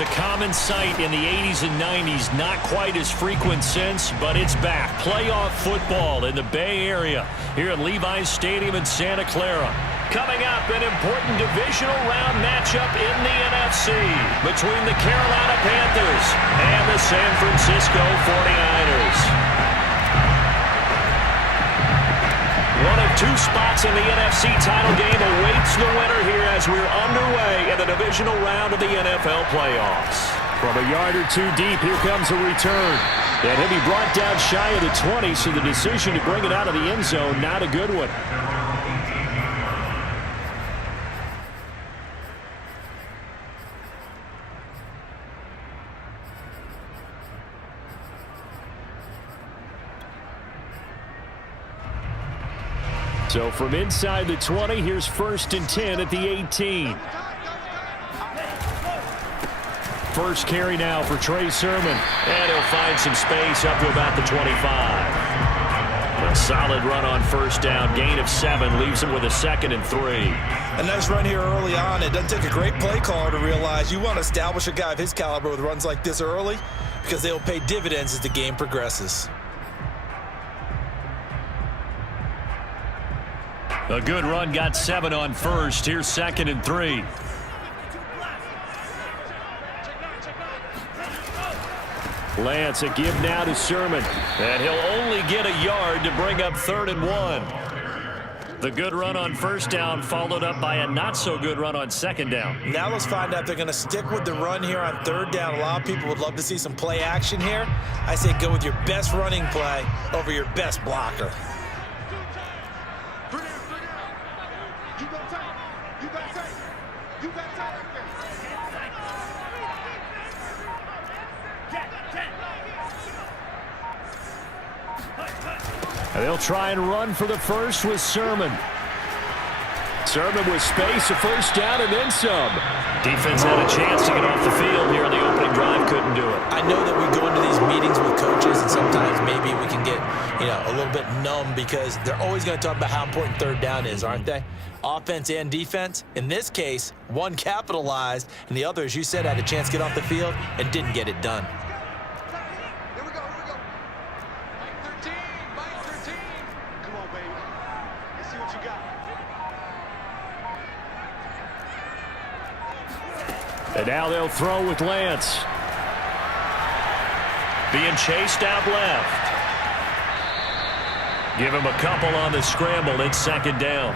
was a common sight in the 80s and 90s. Not quite as frequent since, but it's back. Playoff football in the Bay Area here at Levi's Stadium in Santa Clara. Coming up, an important divisional round matchup in the NFC between the Carolina Panthers and the San Francisco 49ers. One of two spots in the NFC title game awaits the winner here as we're underway in the divisional round of the NFL playoffs. From a yard or two deep, here comes a return. And he'll be brought down shy of the 20, so the decision to bring it out of the end zone, not a good one. So from inside the 20, here's 1st and 10 at the 18. First carry now for Trey Sermon. And he'll find some space up to about the 25. A solid run on first down. Gain of 7 leaves him with a 2nd and 3. A nice run here early on. It doesn't take a great play caller to realize you want to establish a guy of his caliber with runs like this early because they'll pay dividends as the game progresses. A good run, got 7 on first. Here's 2nd and 3. Lance, a give now to Sermon. And he'll only get a yard to bring up 3rd and 1. The good run on first down followed up by a not-so-good run on 2nd down. Now let's find out if they're going to stick with the run here on 3rd down. A lot of people would love to see some play action here. I say go with your best running play over your best blocker. They'll try and run for the first with Sermon. Sermon with space, a first down, and then some. Defense had a chance to get off the field here in the opening drive, couldn't do it. I know that we go into these meetings with coaches, and sometimes maybe we can get, a little bit numb because they're always going to talk about how important 3rd down is, aren't they? Offense and defense. In this case, one capitalized, and the other, as you said, had a chance to get off the field and didn't get it done. And now they'll throw with Lance. Being chased out left. Give him a couple on the scramble. It's 2nd down.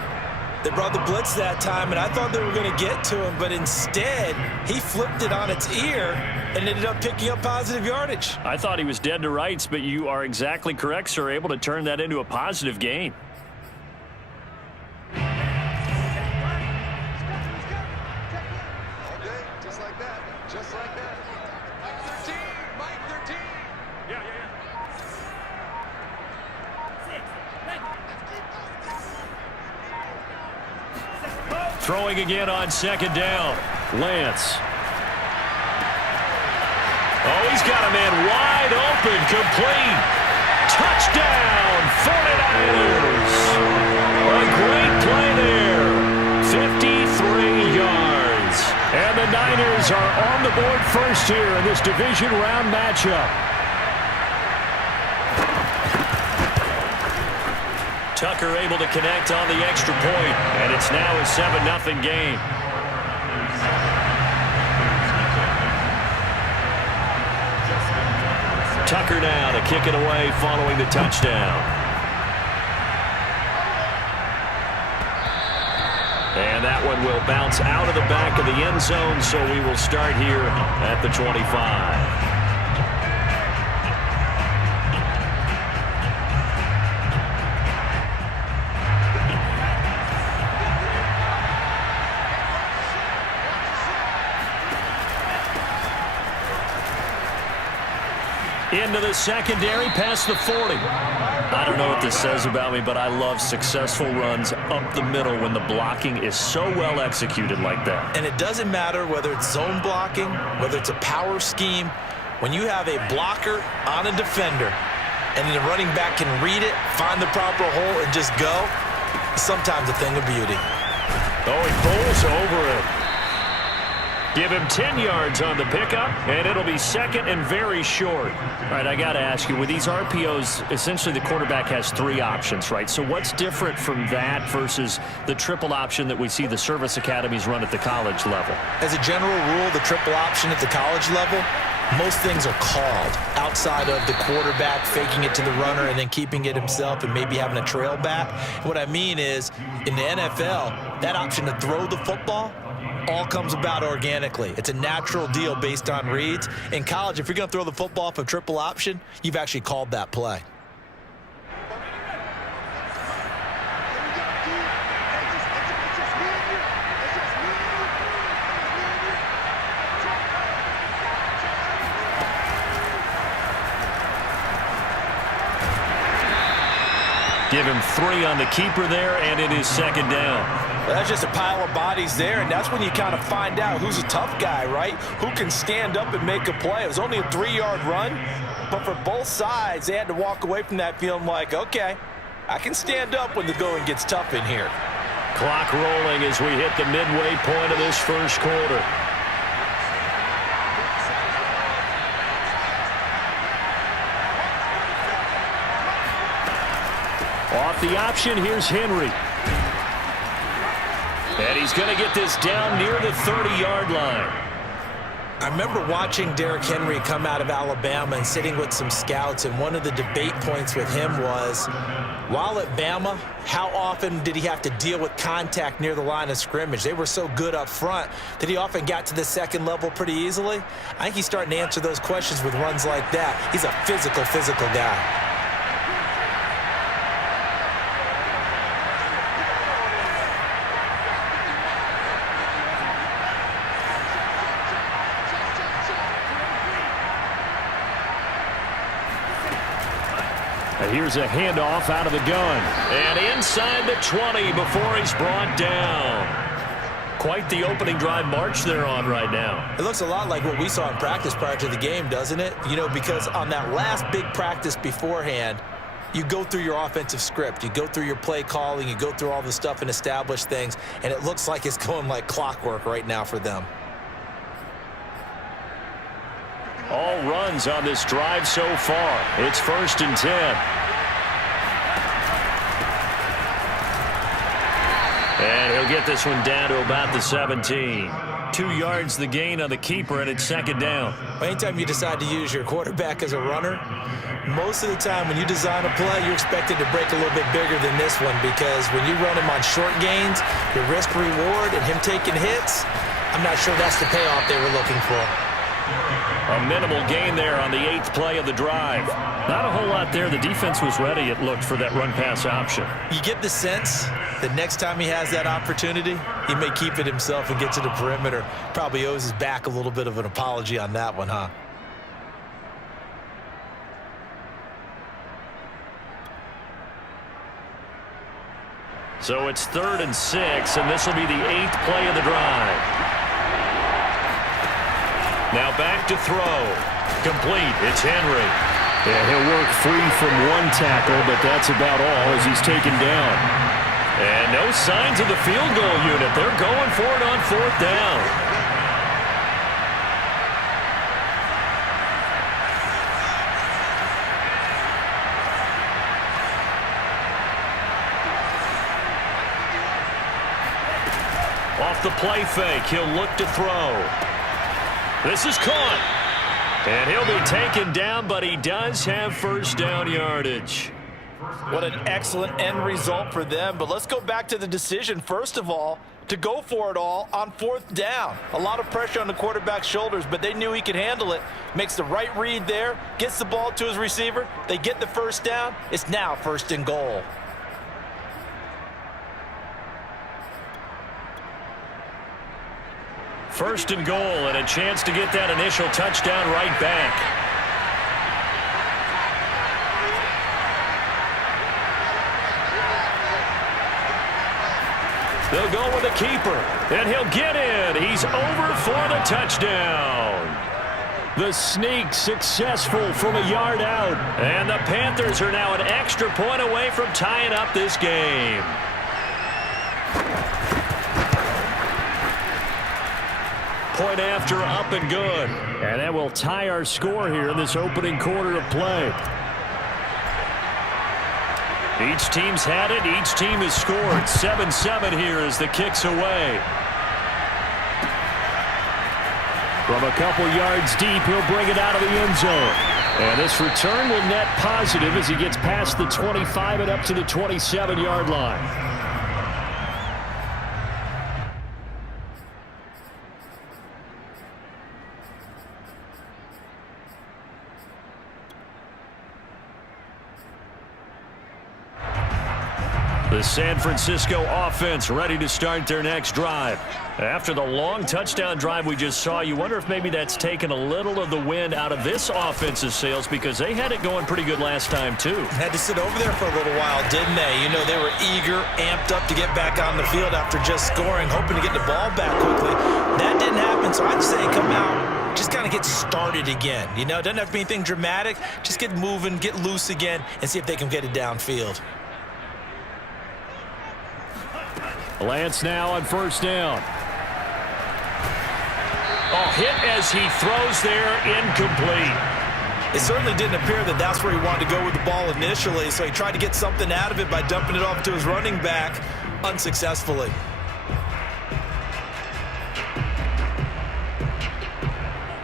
They brought the blitz that time, and I thought they were going to get to him, but instead, he flipped it on its ear and ended up picking up positive yardage. I thought he was dead to rights, but you are exactly correct, sir. Able to turn that into a positive gain. Throwing again on 2nd down. Lance. Oh, he's got a man wide open, complete. Touchdown, 49ers. A great play there. 53 yards. And the Niners are on the board first here in this division round matchup. Tucker able to connect on the extra point, and it's now a 7-0 game. Tucker now to kick it away following the touchdown. And that one will bounce out of the back of the end zone, so we will start here at the 25. Into the secondary, past the 40. I don't know what this says about me, but I love successful runs up the middle when the blocking is so well executed like that. And it doesn't matter whether it's zone blocking, whether it's a power scheme. When you have a blocker on a defender and the running back can read it, find the proper hole, and just go, sometimes a thing of beauty. Oh, he pulls over it. Give him 10 yards on the pickup, and it'll be second and very short. All right, I got to ask you, with these RPOs, essentially the quarterback has 3 options, right? So what's different from that versus the triple option that we see the service academies run at the college level? As a general rule, the triple option at the college level, most things are called outside of the quarterback faking it to the runner and then keeping it himself and maybe having a trail back. What I mean is, in the NFL, that option to throw the football all comes about organically. It's a natural deal based on reads. In college, if you're going to throw the football off a triple option, you've actually called that play. Give him 3 on the keeper there, and it is second down. That's just a pile of bodies there, and that's when you kind of find out who's a tough guy, right? Who can stand up and make a play. It was only a 3-yard run, but for both sides, they had to walk away from that feeling like, okay, I can stand up when the going gets tough in here. Clock rolling as we hit the midway point of this first quarter. Off the option, here's Henry. And he's going to get this down near the 30-yard line. I remember watching Derrick Henry come out of Alabama and sitting with some scouts, and one of the debate points with him was, while at Bama, how often did he have to deal with contact near the line of scrimmage? They were so good up front that he often got to the second level pretty easily. I think he's starting to answer those questions with runs like that. He's a physical guy. Here's a handoff out of the gun. And inside the 20 before he's brought down. Quite the opening drive march they're on right now. It looks a lot like what we saw in practice prior to the game, doesn't it? You know, because on that last big practice beforehand, you go through your offensive script. You go through your play calling. You go through all the stuff and establish things. And it looks like it's going like clockwork right now for them. All runs on this drive so far. It's 1st and 10. And he'll get this one down to about the 17. 2 yards the gain on the keeper, and it's second down. Anytime you decide to use your quarterback as a runner, most of the time when you design a play, you're expected to break a little bit bigger than this one, because when you run him on short gains, your risk-reward and him taking hits, I'm not sure that's the payoff they were looking for. A minimal gain there on the 8th play of the drive. Not a whole lot there. The defense was ready, it looked, for that run-pass option. You get the sense that next time he has that opportunity, he may keep it himself and get to the perimeter. Probably owes his back a little bit of an apology on that one, huh? So it's 3rd and 6, and this will be the 8th play of the drive. Now back to throw. Complete. It's Henry. Yeah, he'll work free from one tackle, but that's about all as he's taken down. And no signs of the field goal unit. They're going for it on 4th down. Off the play fake, he'll look to throw. This is caught. And he'll be taken down, but he does have 1st down yardage. What an excellent end result for them. But let's go back to the decision, first of all, to go for it all on 4th down. A lot of pressure on the quarterback's shoulders, but they knew he could handle it. Makes the right read there, gets the ball to his receiver. They get the 1st down. It's now 1st and goal. First and goal, and a chance to get that initial touchdown right back. They'll go with the keeper, and he'll get in. He's over for the touchdown. The sneak successful from a yard out. And the Panthers are now an extra point away from tying up this game. Point after, up and good. And that will tie our score here in this opening quarter of play. Each team's had it. Each team has scored. 7-7 here as the kick's away. From a couple yards deep, he'll bring it out of the end zone. And this return will net positive as he gets past the 25 and up to the 27-yard line. The San Francisco offense ready to start their next drive. After the long touchdown drive we just saw, you wonder if maybe that's taken a little of the wind out of this offense's sails because they had it going pretty good last time, too. Had to sit over there for a little while, didn't they? You know, they were eager, amped up to get back on the field after just scoring, hoping to get the ball back quickly. That didn't happen, so I'd say come out, just kind of get started again. You know, it doesn't have to be anything dramatic. Just get moving, get loose again, and see if they can get it downfield. Lance now on first down. Oh, hit as he throws there, incomplete. It certainly didn't appear that that's where he wanted to go with the ball initially, so he tried to get something out of it by dumping it off to his running back unsuccessfully.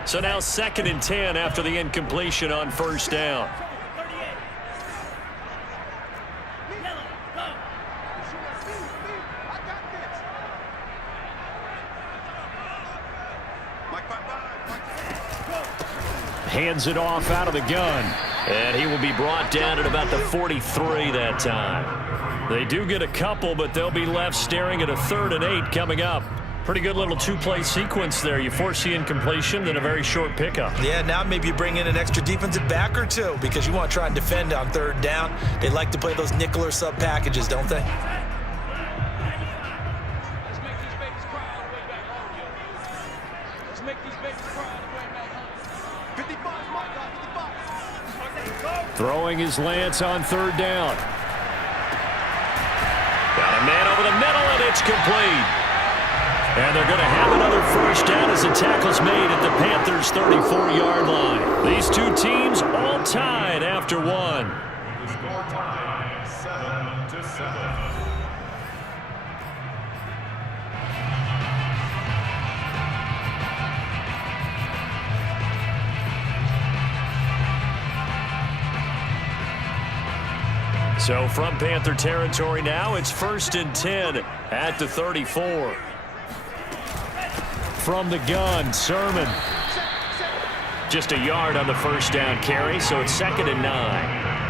So now 2nd and 10 after the incompletion on first down. Hands it off out of the gun. And he will be brought down at about the 43 that time. They do get a couple, but they'll be left staring at a 3rd and 8 coming up. Pretty good little two-play sequence there. You force the incompletion, then a very short pickup. Yeah, now maybe you bring in an extra defensive back or two because you want to try and defend on 3rd down. They like to play those nickel or sub packages, don't they? Throwing his Lance on 3rd down. Got a man over the middle, and it's complete. And they're going to have another first down as the tackle's made at the Panthers' 34-yard line. These two teams all tied after one. The score time, 7-7. So from Panther territory now, it's 1st and 10 at the 34. From the gun, Sermon. Just a yard on the first down carry, so it's 2nd and 9.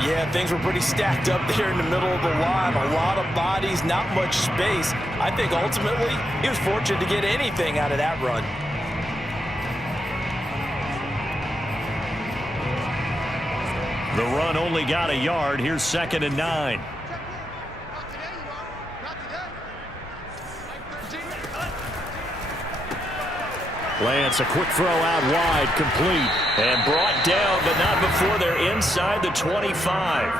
Yeah, things were pretty stacked up there in the middle of the line. A lot of bodies, not much space. I think ultimately he was fortunate to get anything out of that run. The run only got a yard. Here's 2nd and 9. Lance, a quick throw out wide, complete. And brought down, but not before they're inside the 25.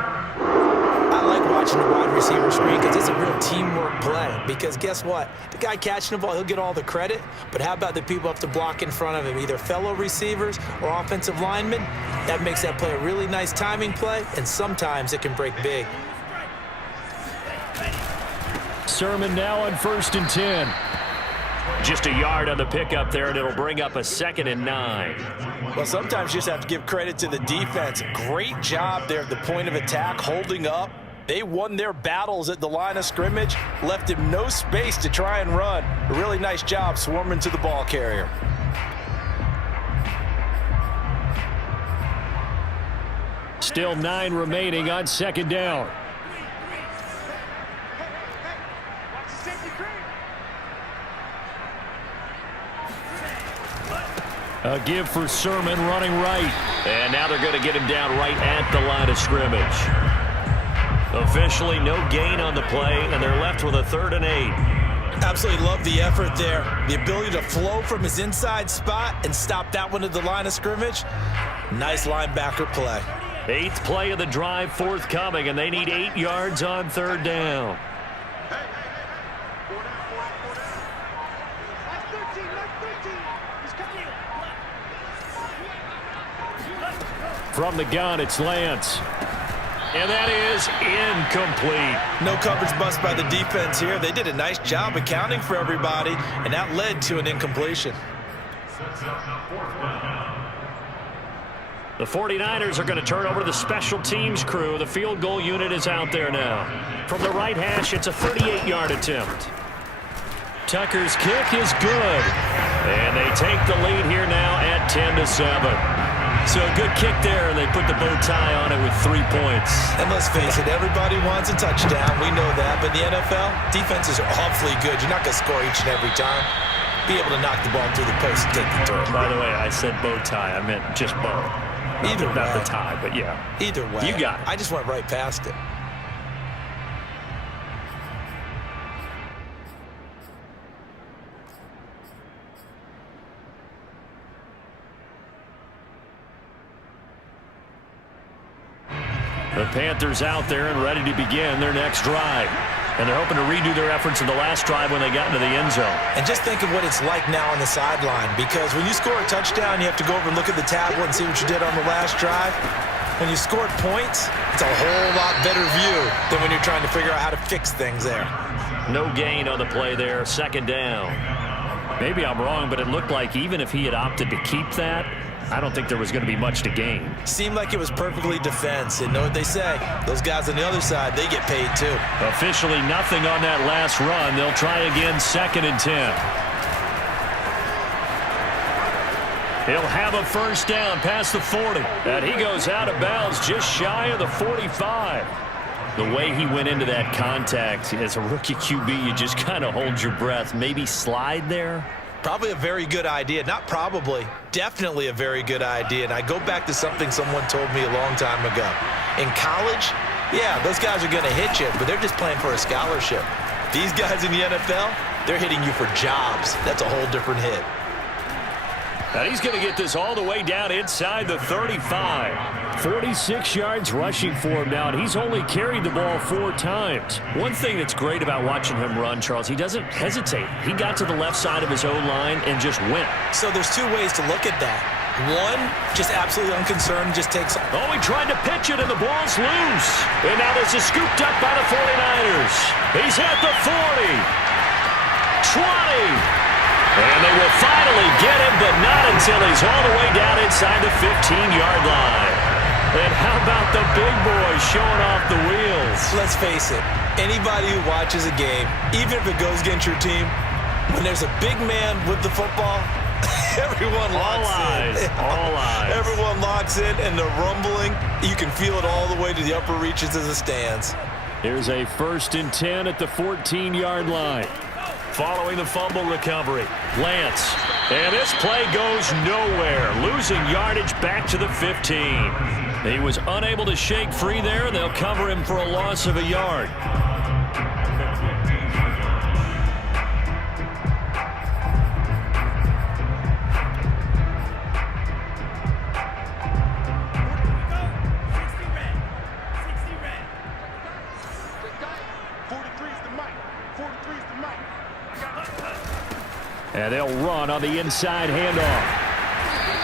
I like watching the wide receiver screen because it's a real teamwork play. Because guess what? The guy catching the ball, he'll get all the credit. But how about the people up to block in front of him, either fellow receivers or offensive linemen? That makes that play a really nice timing play, and sometimes it can break big. Sermon now on 1st and 10. Just a yard on the pickup there, and it'll bring up a 2nd and 9. Well, sometimes you just have to give credit to the defense. Great job there at the point of attack, holding up. They won their battles at the line of scrimmage, left him no space to try and run. A really nice job swarming to the ball carrier. Still 9 remaining on 2nd down. A give for Sermon running right. And now they're going to get him down right at the line of scrimmage. Officially no gain on the play, and they're left with a 3rd and 8. Absolutely love the effort there. The ability to flow from his inside spot and stop that one at the line of scrimmage. Nice linebacker play. 8th play of the drive forthcoming, and they need 8 yards on 3rd down. From the gun, it's Lance. And that is incomplete. No coverage bust by the defense here. They did a nice job accounting for everybody, and that led to an incompletion. The 49ers are going to turn over to the special teams crew. The field goal unit is out there now. From the right hash, it's a 38-yard attempt. Tucker's kick is good. And they take the lead here now at 10-7. So a good kick there, and they put the bow tie on it with 3 points. And let's face it, everybody wants a touchdown. We know that. But the NFL, defenses are awfully good. You're not going to score each and every time. Be able to knock the ball through the post and take the turn. By the way, I said bow tie. I meant just bow. Either way. Not the tie, but yeah. Either way. You got it. I just went right past it. The Panthers out there and ready to begin their next drive. And they're hoping to redo their efforts in the last drive when they got into the end zone. And just think of what it's like now on the sideline, because when you score a touchdown, you have to go over and look at the tablet and see what you did on the last drive. When you scored points, it's a whole lot better view than when you're trying to figure out how to fix things there. No gain on the play there, second down. Maybe I'm wrong, but it looked like even if he had opted to keep that, I don't think there was going to be much to gain. Seemed like it was perfectly defense. And know what they say? Those guys on the other side, they get paid too. Officially nothing on that last run. They'll try again, 2nd and 10. He'll have a first down past the 40. And he goes out of bounds just shy of the 45. The way he went into that contact as a rookie QB, you just kind of hold your breath. Maybe slide there. Probably a very good idea. Not probably. Definitely a very good idea. And I go back to something someone told me a long time ago. In college, yeah, those guys are going to hit you, but they're just playing for a scholarship. These guys in the NFL, they're hitting you for jobs. That's a whole different hit. And he's going to get this all the way down inside the 35. 46 yards rushing for him now, and he's only carried the ball 4 times. One thing that's great about watching him run, Charles, he doesn't hesitate. He got to the left side of his O-line and just went. So there's 2 ways to look at that. One, just absolutely unconcerned, just takes... Oh, he tried to pitch it, and the ball's loose. And now this is scooped up by the 49ers. He's at the 40. 20. And they will finally get him, but not until he's all the way down inside the 15-yard line. And how about the big boy showing off the wheels? Let's face it, anybody who watches a game, even if it goes against your team, when there's a big man with the football, everyone locks in. All eyes. Everyone locks in, and the rumbling, you can feel it all the way to the upper reaches of the stands. Here's a 1st and 10 at the 14-yard line. Following the fumble recovery, Lance. And this play goes nowhere, losing yardage back to the 15. He was unable to shake free there, and they'll cover him for a loss of a yard. And they'll run on the inside handoff.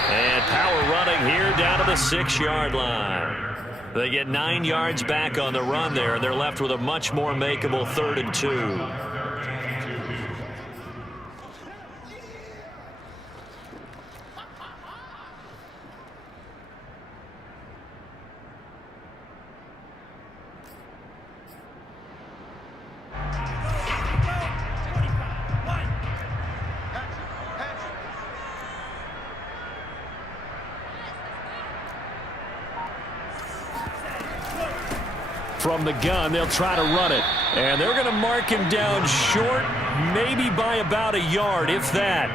And power running here down to the 6-yard line. They get 9 yards back on the run there, and they're left with a much more makeable 3rd and 2. From the gun, they'll try to run it. And they're going to mark him down short, maybe by about a yard, if that.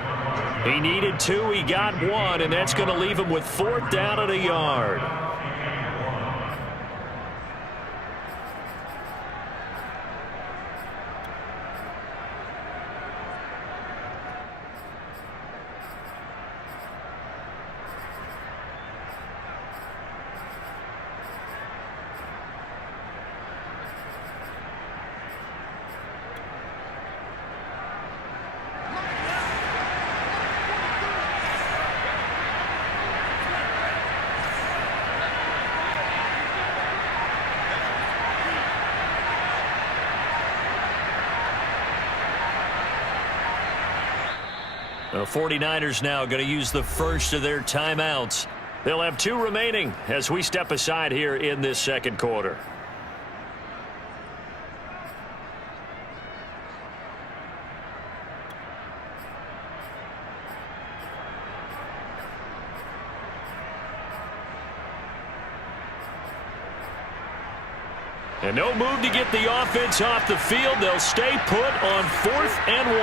He needed 2, he got 1, and that's going to leave him with 4th down at a yard. The 49ers now going to use the first of their timeouts. They'll have 2 remaining as we step aside here in this second quarter. And no move to get the offense off the field. They'll stay put on 4th and 1.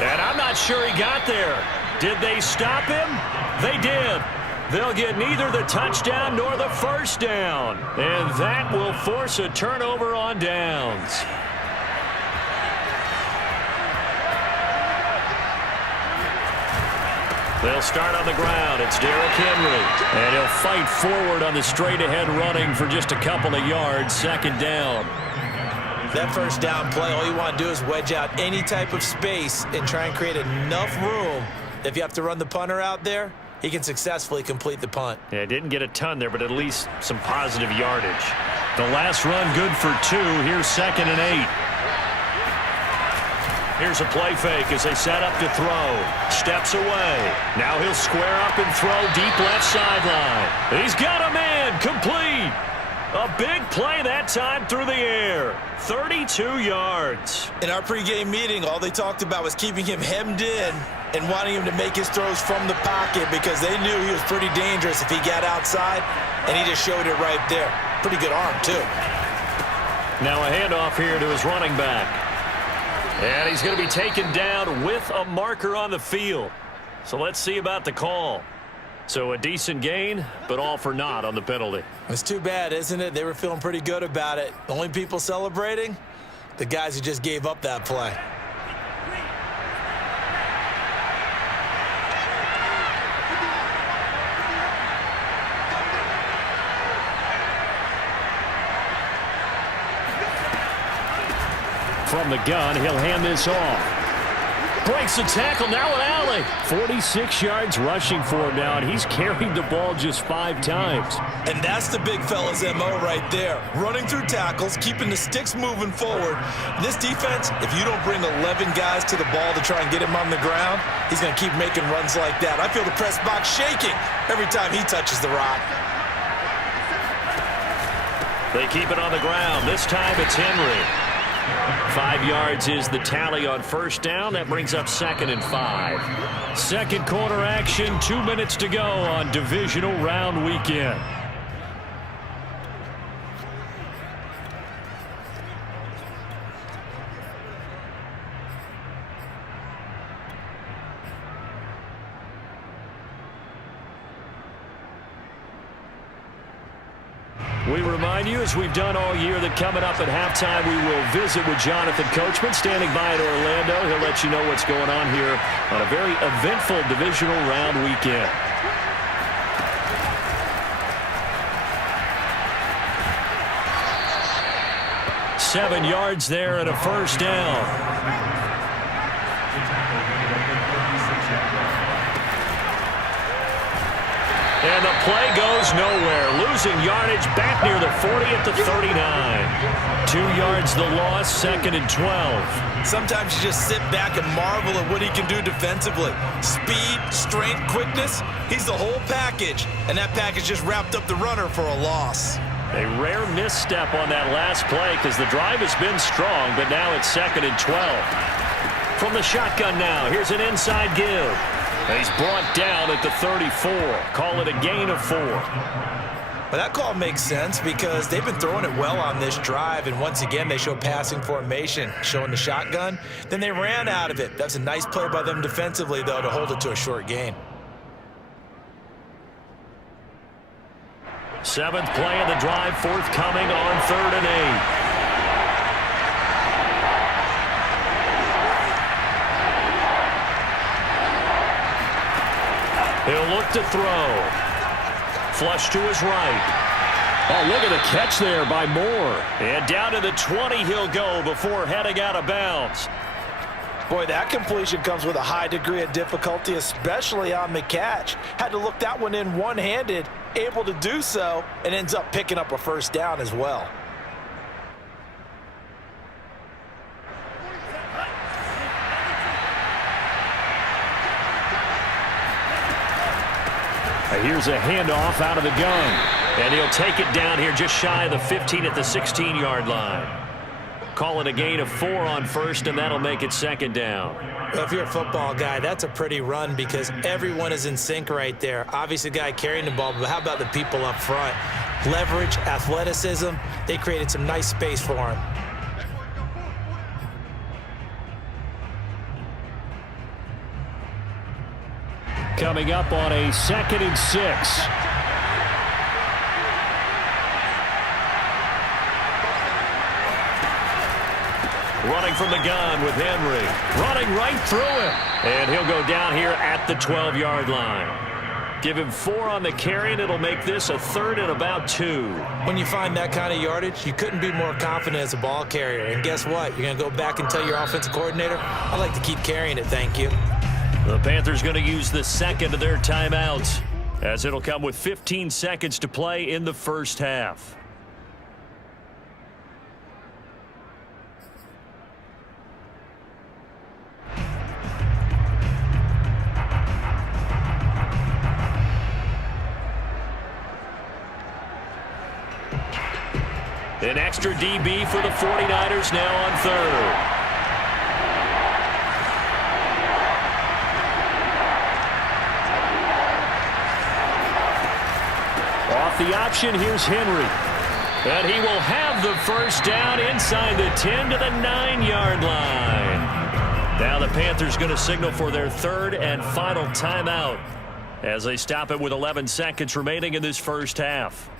And I'm not sure he got there. Did they stop him? They did. They'll get neither the touchdown nor the first down. And that will force a turnover on downs. They'll start on the ground. It's Derrick Henry. And he'll fight forward on the straight-ahead running for just a couple of yards. 2nd down. That first down play, all you want to do is wedge out any type of space and try and create enough room. If you have to run the punter out there, he can successfully complete the punt. Yeah, didn't get a ton there, but at least some positive yardage. The last run good for 2. Here's 2nd and 8. Here's a play fake as they set up to throw. Steps away. Now he'll square up and throw deep left sideline. He's got a man. Complete. A big play that time through the air. 32 yards. In our pregame meeting, all they talked about was keeping him hemmed in and wanting him to make his throws from the pocket because they knew he was pretty dangerous if he got outside, and he just showed it right there. Pretty good arm, too. Now a handoff here to his running back. And he's going to be taken down with a marker on the field. So let's see about the call. So a decent gain, but all for naught on the penalty. It's too bad, isn't it? They were feeling pretty good about it. The only people celebrating, the guys who just gave up that play. From the gun, he'll hand this off. Breaks the tackle, now an alley. 46 yards rushing for him now, and he's carried the ball just 5 times. And that's the big fella's MO right there. Running through tackles, keeping the sticks moving forward. This defense, if you don't bring 11 guys to the ball to try and get him on the ground, he's going to keep making runs like that. I feel the press box shaking every time he touches the rock. They keep it on the ground. This time it's Henry. 5 yards is the tally on first down. That brings up 2nd and 5. Second quarter action, 2 minutes to go on divisional round weekend. We remind you, as we've done all year, that coming up at halftime, we will visit with Jonathan Coachman, standing by in Orlando. He'll let you know what's going on here on a very eventful divisional round weekend. Seven yards there and a first down. And the play goes nowhere. Losing yardage back near the 40 at the 39. 2 yards the loss, 2nd and 12. Sometimes you just sit back and marvel at what he can do defensively. Speed, strength, quickness. He's the whole package. And that package just wrapped up the runner for a loss. A rare misstep on that last play because the drive has been strong, but now it's 2nd and 12. From the shotgun now, here's an inside give. He's brought down at the 34. Call it a gain of 4. But that call makes sense because they've been throwing it well on this drive, and once again they show passing formation, showing the shotgun. Then they ran out of it. That's a nice play by them defensively, though, to hold it to a short gain. 7th play of the drive, forthcoming on 3rd and 8. He'll look to throw. Flush to his right. Oh, look at the catch there by Moore. And down to the 20 he'll go before heading out of bounds. Boy, that completion comes with a high degree of difficulty, especially on the catch. Had to look that one in one-handed, able to do so, and ends up picking up a first down as well. Here's a handoff out of the gun. And he'll take it down here just shy of the 15 at the 16-yard line. Call it a gain of 4 on first, and that'll make it second down. Well, if you're a football guy, that's a pretty run because everyone is in sync right there. Obviously, the guy carrying the ball, but how about the people up front? Leverage, athleticism, they created some nice space for him. Coming up on a 2nd and 6. Running from the gun with Henry. Running right through him. And he'll go down here at the 12-yard line. Give him 4 on the carry, and it'll make this a 3rd and about 2. When you find that kind of yardage, you couldn't be more confident as a ball carrier. And guess what? You're going to go back and tell your offensive coordinator, I'd like to keep carrying it, thank you. The Panthers going to use the second of their timeouts, as it'll come with 15 seconds to play in the first half. An extra DB for the 49ers now on 3rd. Off the option, here's Henry. And he will have the first down inside the 10 to the 9-yard line. Now the Panthers going to signal for their 3rd and final timeout as they stop it with 11 seconds remaining in this first half.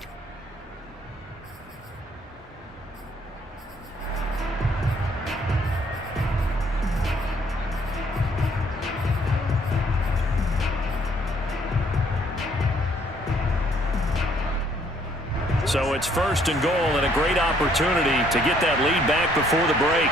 So it's 1st and goal and a great opportunity to get that lead back before the break.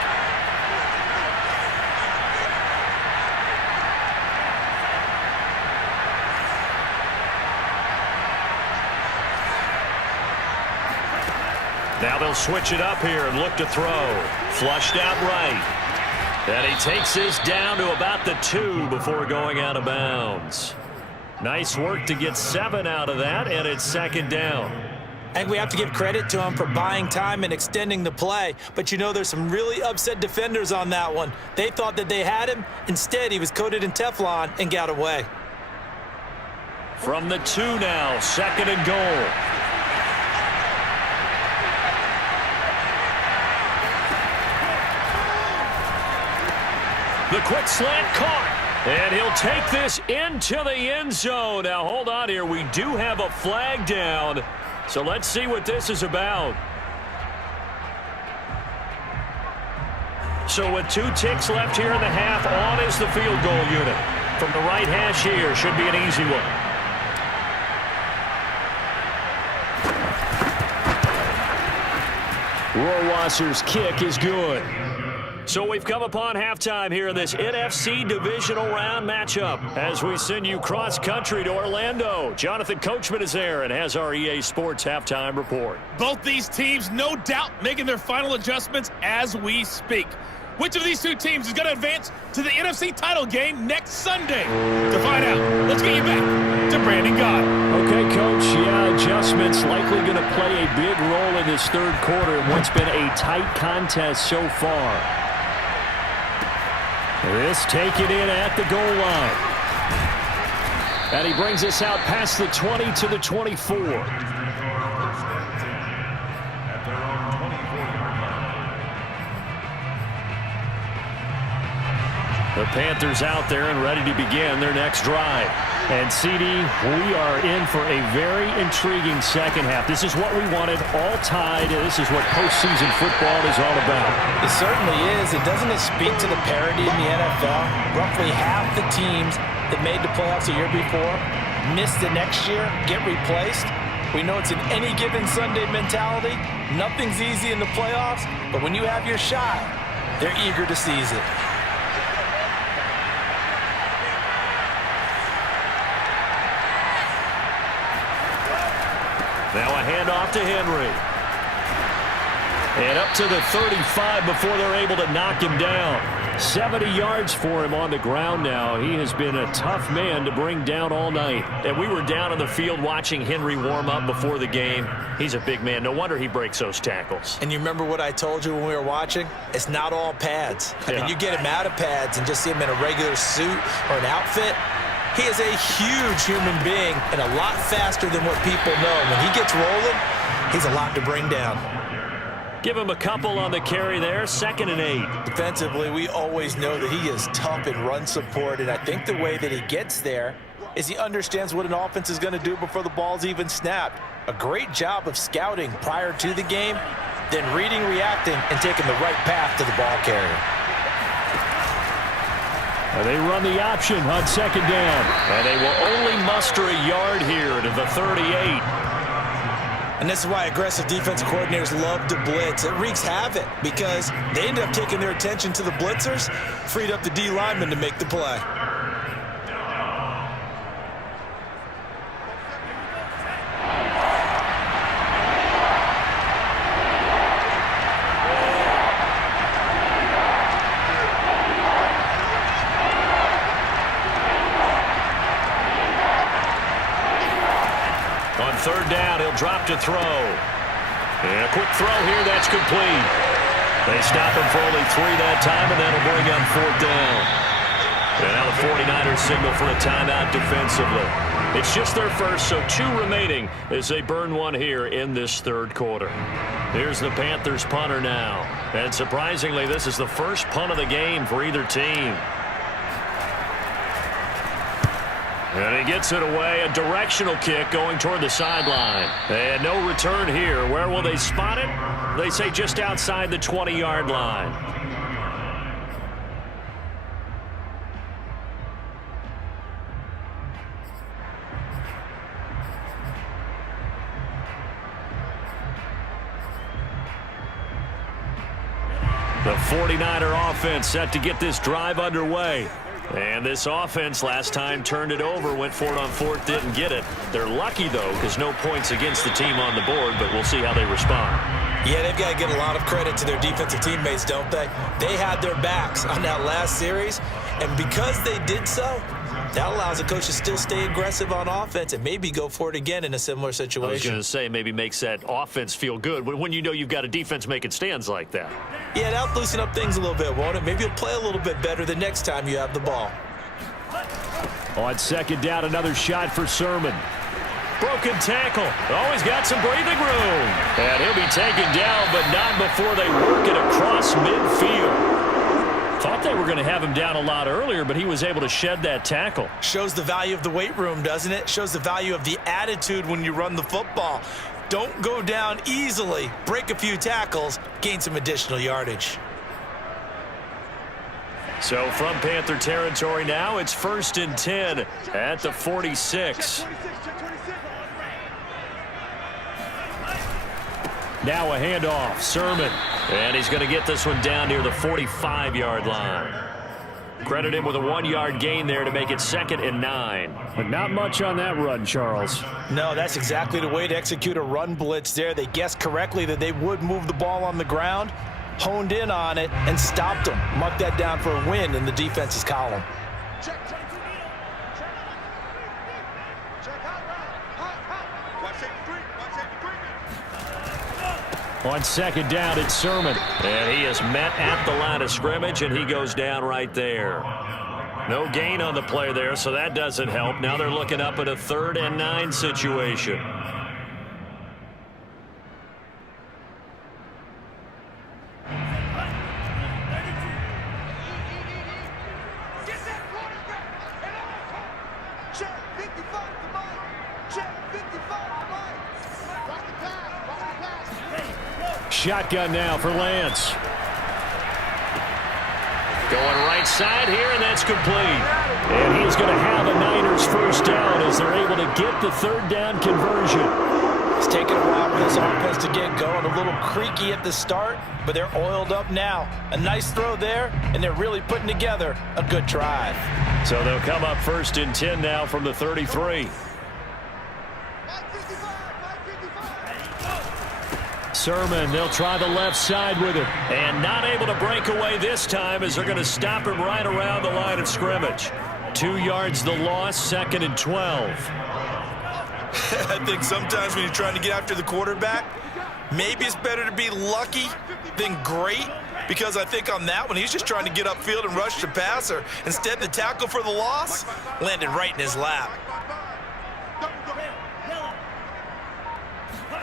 Now they'll switch it up here and look to throw. Flushed out right. And he takes this down to about the 2 before going out of bounds. Nice work to get 7 out of that, and it's 2nd down. I think we have to give credit to him for buying time and extending the play. But, you know, there's some really upset defenders on that one. They thought that they had him. Instead, he was coated in Teflon and got away. From the 2 now, 2nd and goal. The quick slant caught. And he'll take this into the end zone. Now, hold on here. We do have a flag down. So let's see what this is about. So with 2 ticks left here in the half, on is the field goal unit. From the right hash here, should be an easy one. Rohrwasser's kick is good. So we've come upon halftime here in this NFC Divisional Round matchup as we send you cross-country to Orlando. Jonathan Coachman is there and has our EA Sports halftime report. Both these teams, no doubt, making their final adjustments as we speak. Which of these 2 teams is going to advance to the NFC title game next Sunday? To find out, let's get you back to Brandon Gott. Okay, Coach. Yeah, adjustments likely going to play a big role in this 3rd quarter in what's been a tight contest so far. This taken in at the goal line. And he brings us out past the 20 to the 24. The Panthers out there and ready to begin their next drive. And, CD, we are in for a very intriguing second half. This is what we wanted, all tied. This is what postseason football is all about. It certainly is. It doesn't speak to the parity in the NFL. Roughly half the teams that made the playoffs a year before miss the next year, get replaced. We know it's an any given Sunday mentality. Nothing's easy in the playoffs, but when you have your shot, they're eager to seize it. Now a handoff to Henry. And up to the 35 before they're able to knock him down. 70 yards for him on the ground now. He has been a tough man to bring down all night. And we were down on the field watching Henry warm up before the game. He's a big man. No wonder he breaks those tackles. And you remember what I told you when we were watching? It's not all pads. I mean, you get him out of pads and just see him in a regular suit or an outfit. He is a huge human being and a lot faster than what people know. When he gets rolling, he's a lot to bring down. Give him a couple on the carry there, 2nd and 8. Defensively, we always know that he is tough in run support, and I think the way that he gets there is he understands what an offense is going to do before the ball's even snapped. A great job of scouting prior to the game, then reading, reacting, and taking the right path to the ball carrier. They run the option on 2nd down. And they will only muster a yard here to the 38. And this is why aggressive defensive coordinators love to blitz. It wreaks havoc because they end up taking their attention to the blitzers, freed up the D lineman to make the play. On 3rd down, he'll drop to throw. And a quick throw here, that's complete. They stop him for only 3 that time, and that'll bring up 4th down. And now the 49ers signal for a timeout defensively. It's just their first, so 2 remaining as they burn one here in this 3rd quarter. Here's the Panthers punter now. And surprisingly, this is the first punt of the game for either team. And he gets it away, a directional kick going toward the sideline. And no return here. Where will they spot it? They say just outside the 20-yard line. The 49er offense set to get this drive underway. And this offense last time turned it over, went for it on 4th, didn't get it. They're lucky, though, because no points against the team on the board, but we'll see how they respond. Yeah, they've got to give a lot of credit to their defensive teammates, don't they? They had their backs on that last series, and because they did so, that allows the coach to still stay aggressive on offense and maybe go for it again in a similar situation. I was going to say, maybe makes that offense feel good when you know you've got a defense making stands like that. Yeah, that'll loosen up things a little bit, won't it? Maybe you'll play a little bit better the next time you have the ball. On 2nd down, another shot for Sermon. Broken tackle. Always got some breathing room. And he'll be taken down, but not before they work it across midfield. Thought they were going to have him down a lot earlier, but he was able to shed that tackle. Shows the value of the weight room, doesn't it? Shows the value of the attitude when you run the football. Don't go down easily. Break a few tackles, gain some additional yardage. So from Panther territory now, it's 1st and 10 at the 46. Now a handoff, Sermon. And he's going to get this one down near the 45-yard line. Credit him with a 1-yard gain there to make it 2nd and 9. But not much on that run, Charles. No, that's exactly the way to execute a run blitz there. They guessed correctly that they would move the ball on the ground, honed in on it, and stopped them. Mark that down for a win in the defense's column. On 2nd down, it's Sermon. And he is met at the line of scrimmage, and he goes down right there. No gain on the play there, so that doesn't help. Now they're looking up at a 3rd and 9 situation. Shotgun now for Lance. Going right side here, and that's complete. And he's going to have a Niners 1st down as they're able to get the 3rd down conversion. It's taken a while for this offense to get going. A little creaky at the start, but they're oiled up now. A nice throw there, and they're really putting together a good drive. So they'll come up 1st and 10 now from the 33. Sermon, they'll try the left side with him. And not able to break away this time as they're going to stop him right around the line of scrimmage. 2 yards the loss, 2nd and 12. I think sometimes when you're trying to get after the quarterback, maybe it's better to be lucky than great, because I think on that one, he's just trying to get upfield and rush the passer. Instead, the tackle for the loss landed right in his lap.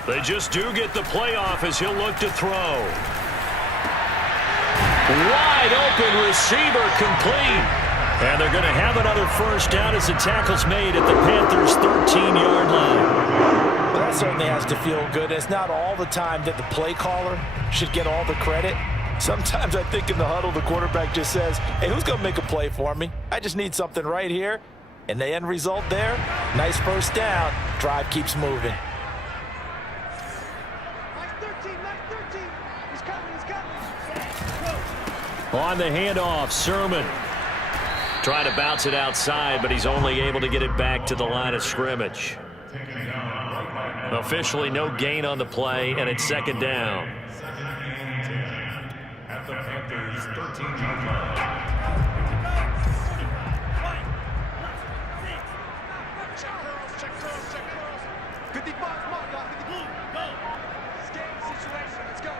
They just do get the playoff as he'll look to throw. Wide open receiver complete. And they're going to have another first down as the tackle's made at the Panthers' 13-yard line. Well, that certainly has to feel good. It's not all the time that the play caller should get all the credit. Sometimes I think in the huddle, the quarterback just says, hey, who's going to make a play for me? I just need something right here. And the end result there, nice first down. Drive keeps moving. On the handoff, Sermon. Trying to bounce it outside, but he's only able to get it back to the line of scrimmage. Officially no gain on the play, and it's 2nd down. At the Panthers' 13-yard line. Check curls. 55, come on, guys. 50. Go. Escape situation. Let's go.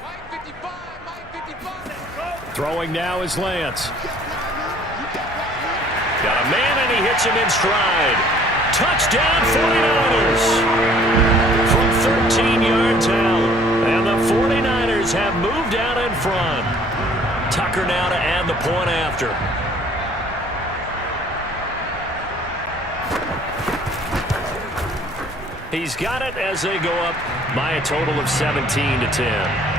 Mike 55. Throwing now is Lance. Got a man, and he hits him in stride. Touchdown, 49ers. From 13 yards out. And the 49ers have moved out in front. Tucker now to add the point after. He's got it as they go up by a total of 17-10.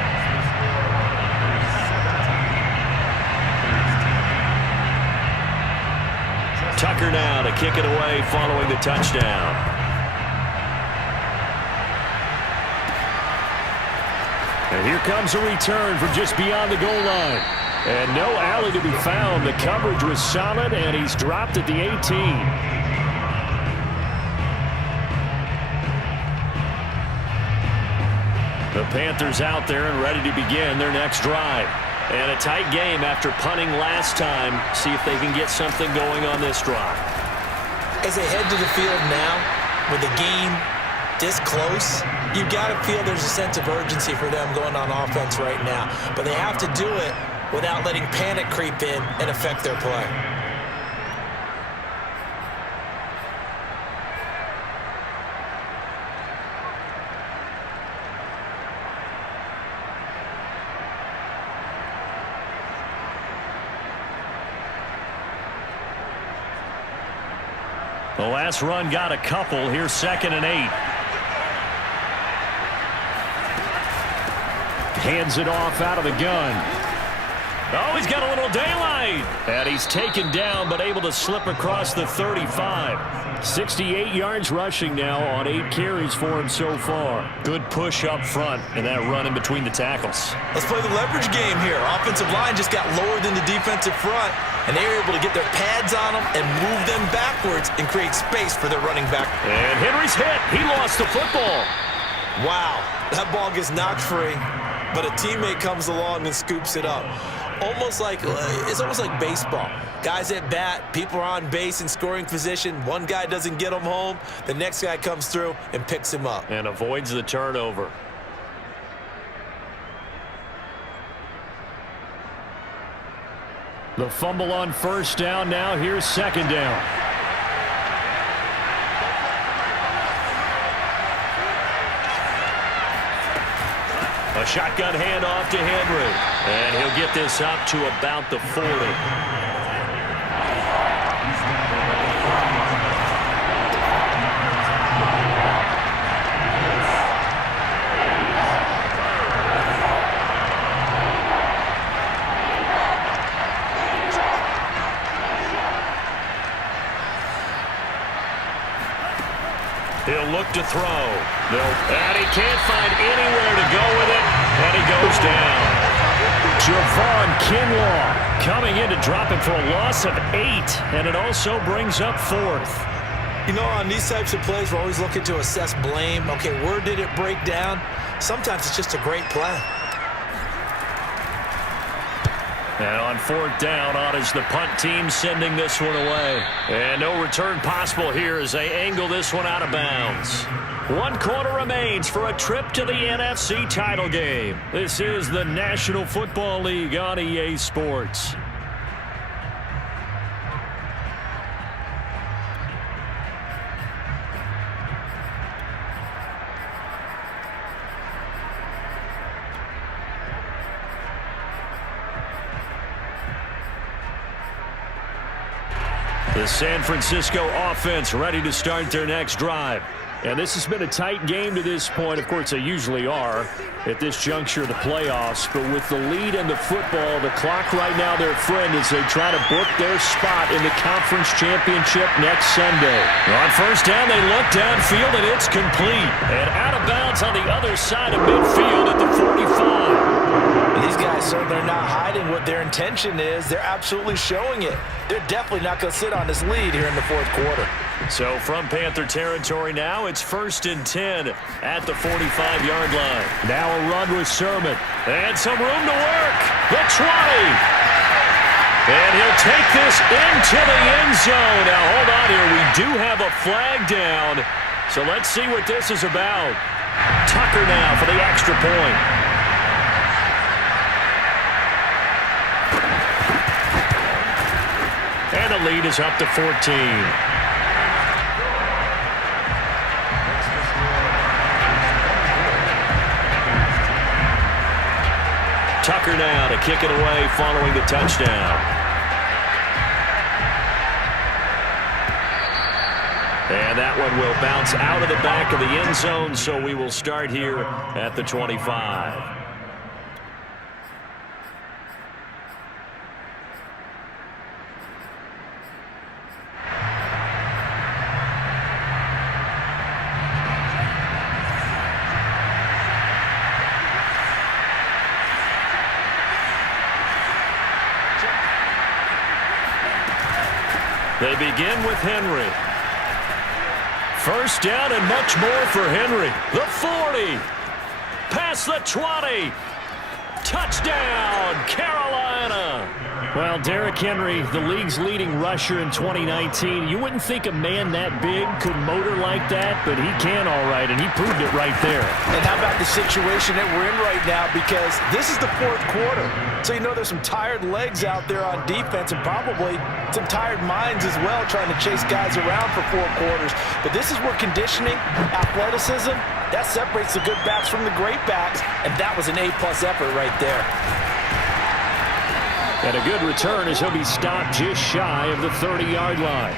Tucker now to kick it away following the touchdown. And here comes a return from just beyond the goal line. And no alley to be found. The coverage was solid, and he's dropped at the 18. The Panthers out there and ready to begin their next drive. And a tight game after punting last time. See if they can get something going on this drive. As they head to the field now, with the game this close, you've got to feel there's a sense of urgency for them going on offense right now. But they have to do it without letting panic creep in and affect their play. The last run got a couple. Here's 2nd and 8. Hands it off out of the gun. Oh, he's got a little daylight. And he's taken down, but able to slip across the 35. 68 yards rushing now on 8 carries for him so far. Good push up front and that run in between the tackles. Let's play the leverage game here. Offensive line just got lower than the defensive front, and they were able to get their pads on them and move them backwards and create space for their running back. And Henry's hit. He lost the football. Wow, that ball gets knocked free, but a teammate comes along and scoops it up. It's almost like baseball. Guys at bat, people are on base in scoring position. One guy doesn't get him home. The next guy comes through and picks him up. And avoids the turnover. The fumble on first down. Now here's 2nd down. A shotgun handoff to Henry. And he'll get this up to about the 40. He'll look to throw. And he can't find anywhere to go with it. And he goes down. Javon Kinlaw coming in to drop it for a loss of 8. And it also brings up 4th. You know, on these types of plays, we're always looking to assess blame. Okay, where did it break down? Sometimes it's just a great play. And on 4th down, on is the punt team sending this one away. And no return possible here as they angle this one out of bounds. 1 quarter remains for a trip to the NFC title game. This is the National Football League on EA Sports. The San Francisco offense ready to start their next drive. And this has been a tight game to this point. Of course, they usually are at this juncture of the playoffs. But with the lead and the football, the clock right now their friend as they try to book their spot in the conference championship next Sunday. On 1st down, they look downfield, and it's complete. And out of bounds on the other side of midfield at the 45. These guys certainly are not hiding what their intention is. They're absolutely showing it. They're definitely not going to sit on this lead here in the 4th quarter. So from Panther territory now, it's 1st and 10 at the 45-yard line. Now a run with Sermon. And some room to work. The 20. And he'll take this into the end zone. Now hold on here. We do have a flag down. So let's see what this is about. Tucker now for the extra point. And the lead is up to 14. Tucker now to kick it away following the touchdown. And that one will bounce out of the back of the end zone, so we will start here at the 25. They begin with Henry. 1st down and much more for Henry. The 40. Past the 20. Touchdown, Carolina. Well, Derrick Henry, the league's leading rusher in 2019. You wouldn't think a man that big could motor like that, but he can all right, and he proved it right there. And how about the situation that we're in right now? Because this is the 4th quarter. So you know there's some tired legs out there on defense and probably some tired minds as well trying to chase guys around for 4 quarters. But this is where conditioning, athleticism, that separates the good backs from the great backs, and that was an A-plus effort right there. And a good return as he'll be stopped just shy of the 30-yard line.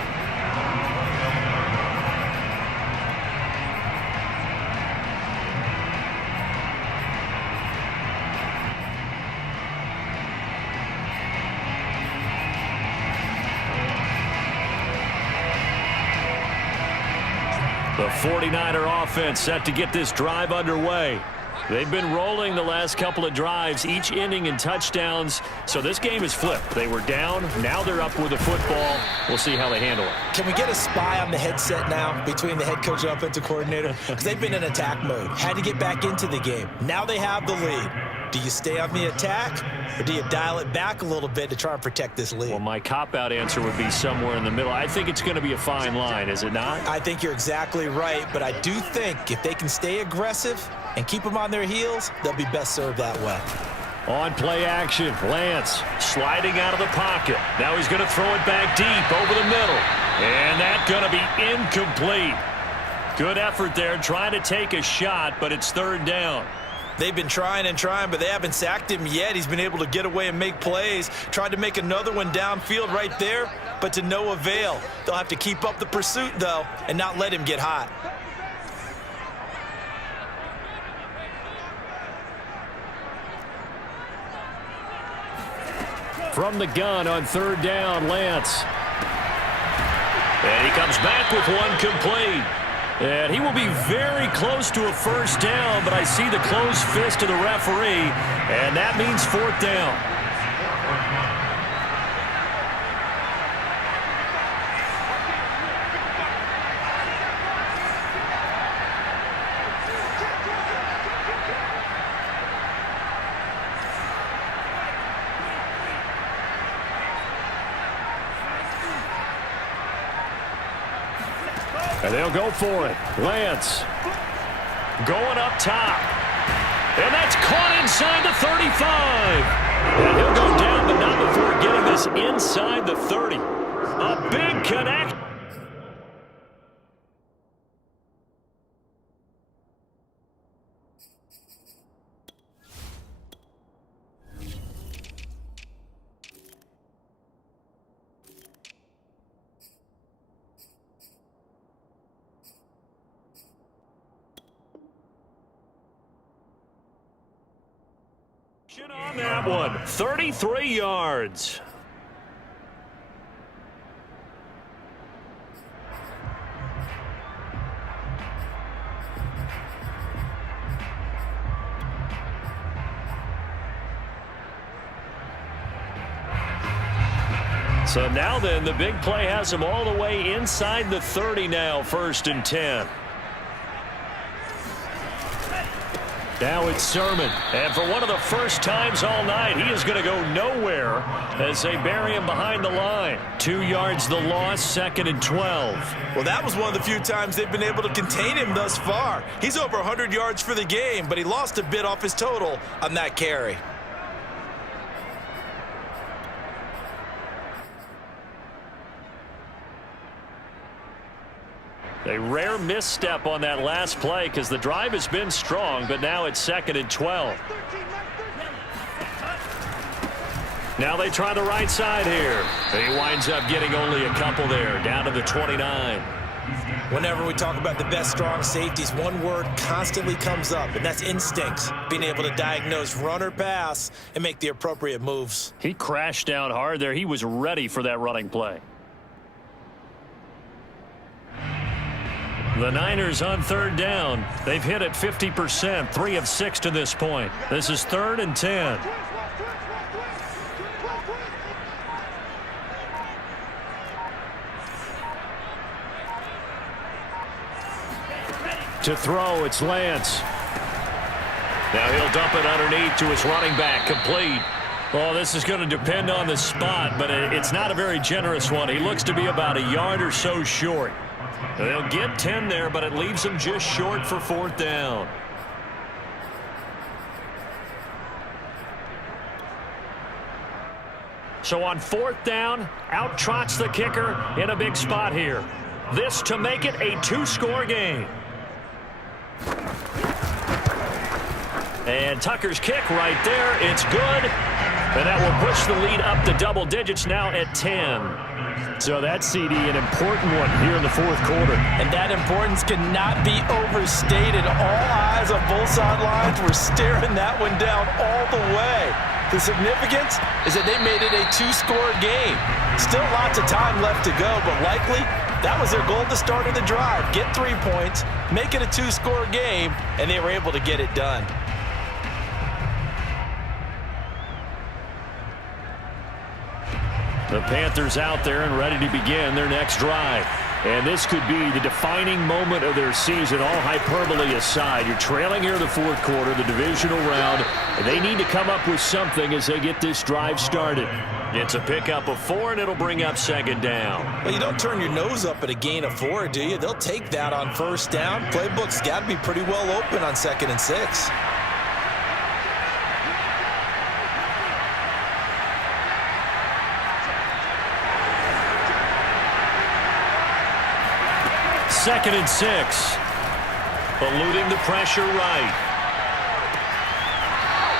The 49er offense set to get this drive underway. They've been rolling the last couple of drives, each ending in touchdowns. So this game is flipped. They were down. Now they're up with the football. We'll see how they handle it. Can we get a spy on the headset now between the head coach and offensive coordinator? Because they've been in attack mode. Had to get back into the game. Now they have the lead. Do you stay on the attack, or do you dial it back a little bit to try and protect this lead? Well, my cop-out answer would be somewhere in the middle. I think it's going to be a fine line, is it not? I think you're exactly right, but I do think if they can stay aggressive and keep them on their heels, they'll be best served that way. On play action, Lance sliding out of the pocket. Now he's going to throw it back deep over the middle. And that's going to be incomplete. Good effort there, trying to take a shot, but it's 3rd down. They've been trying and trying, but they haven't sacked him yet. He's been able to get away and make plays. Tried to make another one downfield right there, but to no avail. They'll have to keep up the pursuit, though, and not let him get hot. From the gun on 3rd down, Lance. And he comes back with one complete. And he will be very close to a 1st down, but I see the closed fist of the referee, and that means 4th down. And they'll go for it. Lance. Going up top. And that's caught inside the 35. And he'll go down, but not before getting this inside the 30. A big connect. On that one, 33 yards. So now then, the big play has him all the way inside the 30 now, 1st and 10. Now it's Sermon, and for one of the first times all night, he is going to go nowhere as they bury him behind the line. 2 yards the loss, 2nd and 12. Well, that was one of the few times they've been able to contain him thus far. He's over 100 yards for the game, but he lost a bit off his total on that carry. A rare misstep on that last play because the drive has been strong, but now it's 2nd and 12. Now they try the right side here. He winds up getting only a couple there, down to the 29. Whenever we talk about the best strong safeties, one word constantly comes up, and that's instincts. Being able to diagnose run or pass and make the appropriate moves. He crashed down hard there. He was ready for that running play. The Niners on 3rd down. They've hit it 50%, 3 of 6 to this point. This is 3rd and 10. To throw, it's Lance. Now he'll dump it underneath to his running back, complete. Well, this is going to depend on the spot, but it's not a very generous one. He looks to be about a yard or so short. They'll get 10 there, but it leaves them just short for 4th down. So on 4th down, out trots the kicker in a big spot here. This to make it a 2-score game. And Tucker's kick right there. It's good. And that will push the lead up to double digits now at 10. So that CD, an important one here in the 4th quarter. And that importance cannot be overstated. All eyes on both sidelines were staring that one down all the way. The significance is that they made it a 2-score game. Still lots of time left to go, but likely that was their goal at the start of the drive. Get 3 points, make it a 2-score game, and they were able to get it done. The Panthers out there and ready to begin their next drive. And this could be the defining moment of their season, all hyperbole aside. You're trailing here in the 4th quarter, the divisional round, and they need to come up with something as they get this drive started. It's a pickup of 4, and it'll bring up 2nd down. Well, you don't turn your nose up at a gain of 4, do you? They'll take that on 1st down. Playbook's got to be pretty well open on 2nd and 6. Second and 6. Eluding the pressure right.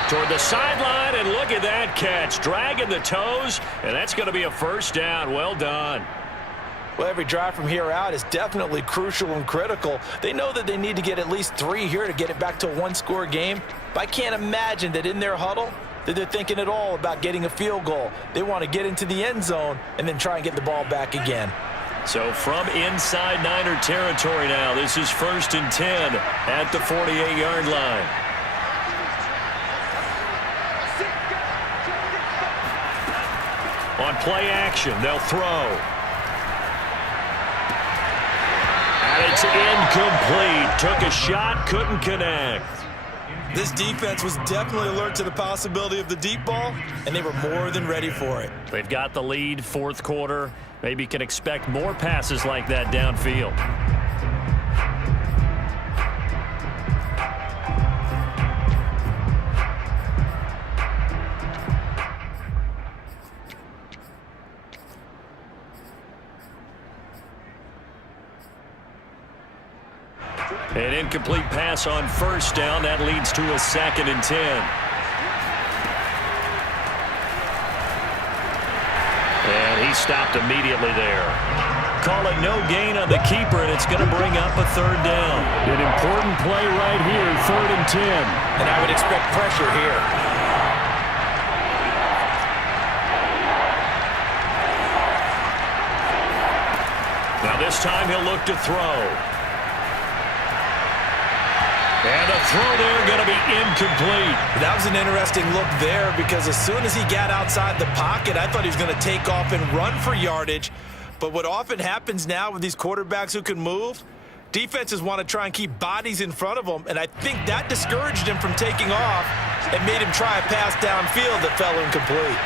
Toward the sideline, and look at that catch. Dragging the toes, and that's going to be a 1st down. Well done. Well, every drive from here out is definitely crucial and critical. They know that they need to get at least 3 here to get it back to a 1-score game. But I can't imagine that in their huddle that they're thinking at all about getting a field goal. They want to get into the end zone and then try and get the ball back again. So from inside Niner territory now, this is 1st and 10 at the 48-yard line. On play action, they'll throw. And it's incomplete. Took a shot, couldn't connect. This defense was definitely alert to the possibility of the deep ball, and they were more than ready for it. They've got the lead, 4th quarter. Maybe can expect more passes like that downfield. An incomplete pass on first down. That leads to a 2nd and 10. And he stopped immediately there. Call it no gain on the keeper, and it's going to bring up a 3rd down. An important play right here, 3rd and 10. And I would expect pressure here. Now this time he'll look to throw. And the throw there going to be incomplete. That was an interesting look there because as soon as he got outside the pocket, I thought he was going to take off and run for yardage. But what often happens now with these quarterbacks who can move, defenses want to try and keep bodies in front of them, and I think that discouraged him from taking off and made him try a pass downfield that fell incomplete.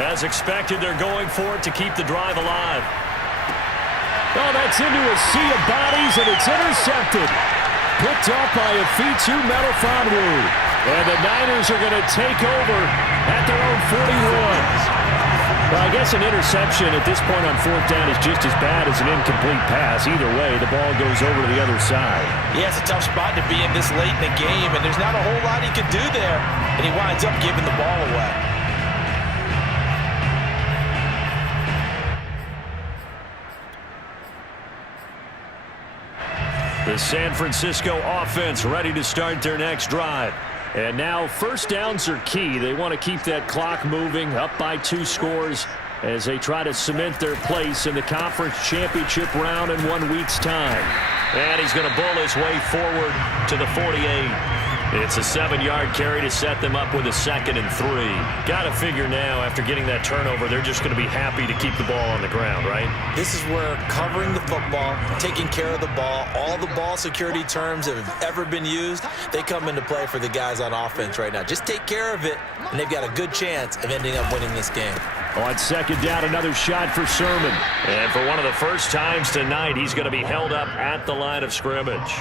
As expected, they're going for it to keep the drive alive. Oh, that's into a sea of bodies, and it's intercepted. Picked up by a Fitu Melifonwu. And the Niners are going to take over at their own 41. Well, I guess an interception at this point on 4th down is just as bad as an incomplete pass. Either way, the ball goes over to the other side. Yeah, it's a tough spot to be in this late in the game, and there's not a whole lot he can do there, and he winds up giving the ball away. The San Francisco offense ready to start their next drive. And now 1st downs are key. They want to keep that clock moving, up by 2 scores as they try to cement their place in the conference championship round in 1 week's time. And he's going to bull his way forward to the 48. It's a 7-yard carry to set them up with a 2nd and 3. Got to figure now, after getting that turnover, they're just going to be happy to keep the ball on the ground, right? This is where covering the football, taking care of the ball, all the ball security terms that have ever been used, they come into play for the guys on offense right now. Just take care of it, and they've got a good chance of ending up winning this game. On 2nd down, another shot for Sermon. And for one of the first times tonight, he's going to be held up at the line of scrimmage.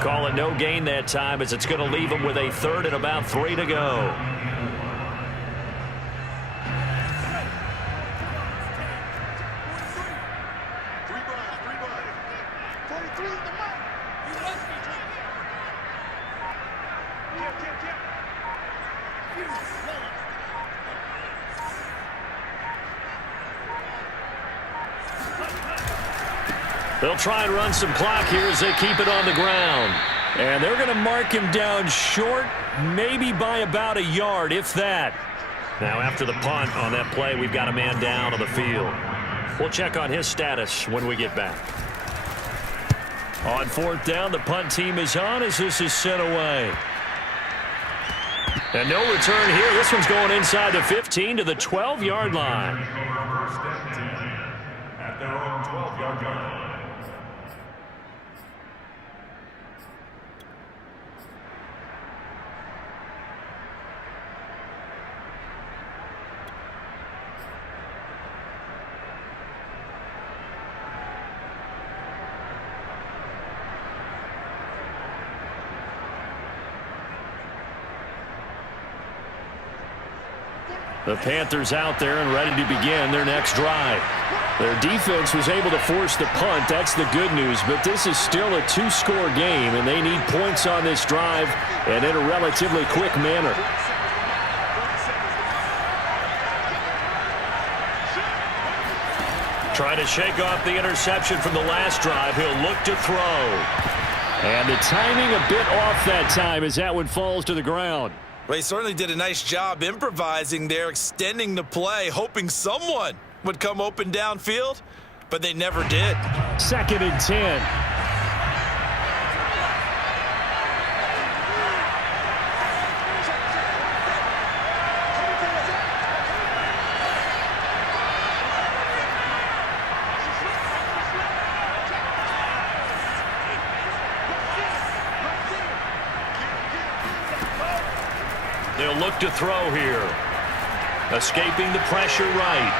Call it no gain that time as it's going to leave him with a 3rd and about 3 to go. They'll try and run some clock here as they keep it on the ground. And they're going to mark him down short, maybe by about a yard, if that. Now, after the punt on that play, we've got a man down on the field. We'll check on his status when we get back. On 4th down, the punt team is on as this is sent away. And no return here. This one's going inside the 15 to the 12-yard line. At their own 12-yard line. The Panthers out there and ready to begin their next drive. Their defense was able to force the punt. That's the good news. But this is still a 2-score game, and they need points on this drive and in a relatively quick manner. Trying to shake off the interception from the last drive. He'll look to throw. And the timing a bit off that time as that one falls to the ground. Well, he certainly did a nice job improvising there, extending the play, hoping someone would come open downfield, but they never did. 2nd and 10. They'll look to throw here. Escaping the pressure right.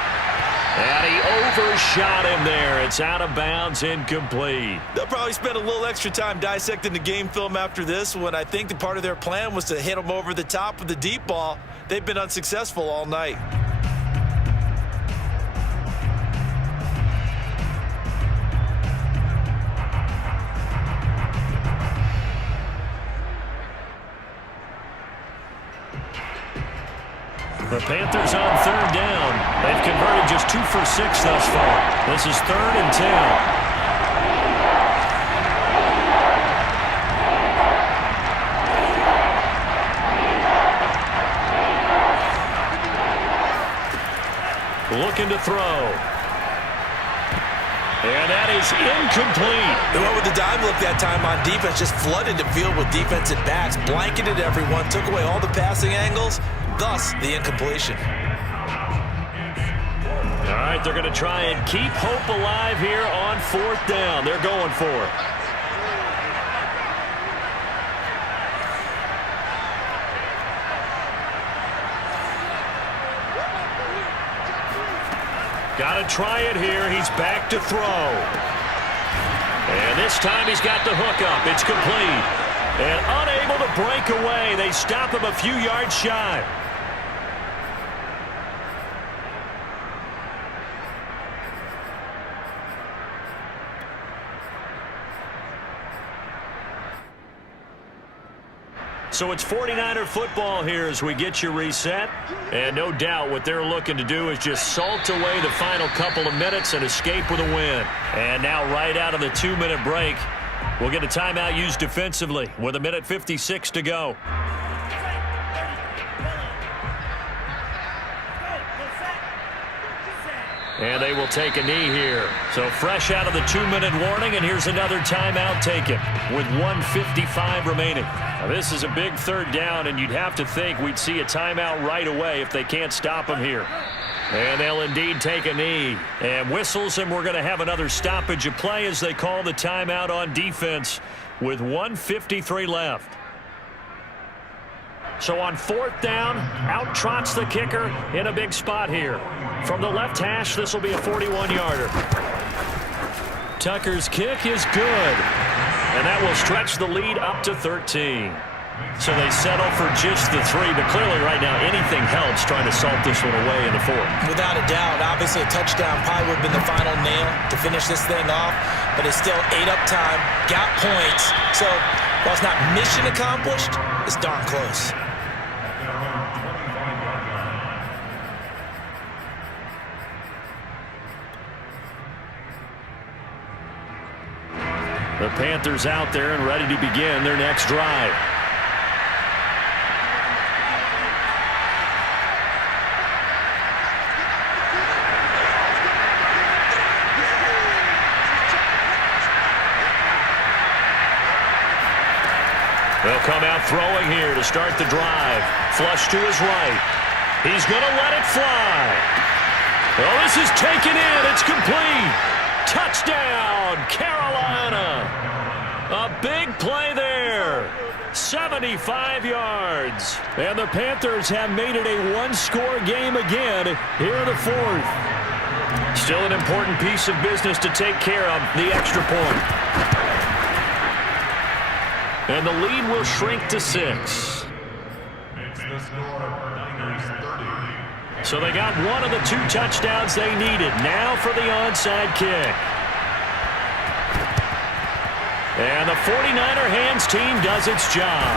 And he overshot him there. It's out of bounds, incomplete. They'll probably spend a little extra time dissecting the game film after this one. I think the part of their plan was to hit him over the top with the deep ball. They've been unsuccessful all night. The Panthers on third down. They've converted just 2 for 6 thus far. This is 3rd and 10. Looking to throw. And that is incomplete. They went with the dime look that time on defense, just flooded the field with defensive backs, blanketed everyone, took away all the passing angles, thus the incompletion. All right, they're going to try and keep hope alive here on 4th down. They're going for it. Got to try it here. He's back to throw. And this time he's got the hook up. It's complete. And unable to break away. They stop him a few yards shy. So it's 49er football here as we get you reset. And no doubt what they're looking to do is just salt away the final couple of minutes and escape with a win. And now right out of the 2-minute break, we'll get a timeout used defensively with 1:56 to go. And they will take a knee here. So fresh out of the 2-minute warning, and here's another timeout taken with 1:55 remaining. Now this is a big 3rd down, and you'd have to think we'd see a timeout right away if they can't stop them here. And they'll indeed take a knee. And whistles, and we're going to have another stoppage of play as they call the timeout on defense with 1:53 left. So on 4th down, out trots the kicker in a big spot here. From the left hash, this will be a 41-yarder. Tucker's kick is good. And that will stretch the lead up to 13. So they settle for just the 3, but clearly right now anything helps trying to salt this one away in the 4th. Without a doubt, obviously a touchdown probably would have been the final nail to finish this thing off, but it's still ate up time, got points. So while it's not mission accomplished, it's darn close. The Panthers out there and ready to begin their next drive. They'll come out throwing here to start the drive. Flush to his right. He's going to let it fly. Oh, this is taken in. It's complete. Touchdown, Carolina. A big play there. 75 yards. And the Panthers have made it a 1-score game again here in the 4th. Still an important piece of business to take care of, the extra point. And the lead will shrink to 6. So they got one of the 2 touchdowns they needed. Now for the onside kick. And the 49er hands team does its job.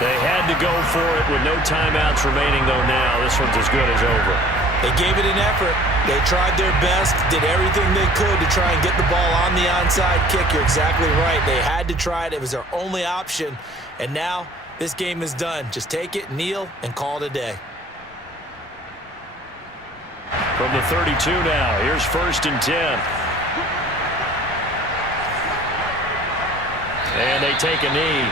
They had to go for it with no timeouts remaining, though now this one's as good as over. They gave it an effort. They tried their best, did everything they could to try and get the ball on the onside kick. You're exactly right. They had to try it. It was their only option. And now this game is done. Just take it, kneel, and call it a day. From the 32 now, here's 1st and 10. And they take a knee.